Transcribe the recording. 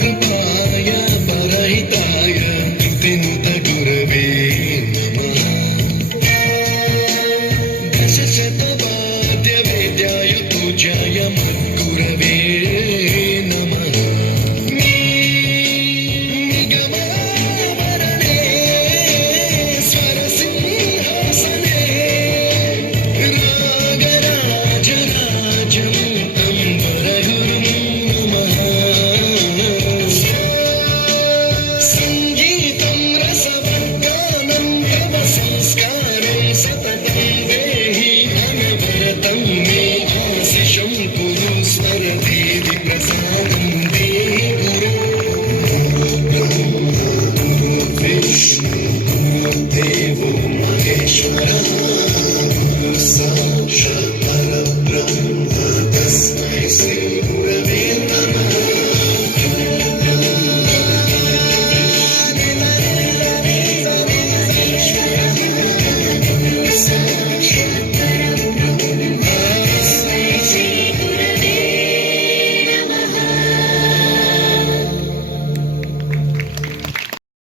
कृपाय परहिताय कृतिनुत गुरवे नमः दशशतवाद्यवेद्याय पूज्याय मद्गुरवे नमः निगमावरणे स्वरसिंहासने रागराजराजम् अम्बरगुरुं नमः सङ्गीतं रसवर्गानं तव संस्कारं सततं देहि अनवरतं मे आशिषं कुरु स्वरदेवि प्रसादं देहि गुरो विष्णु गुरुदेवो महेश्वरः गुरुः साक्षात्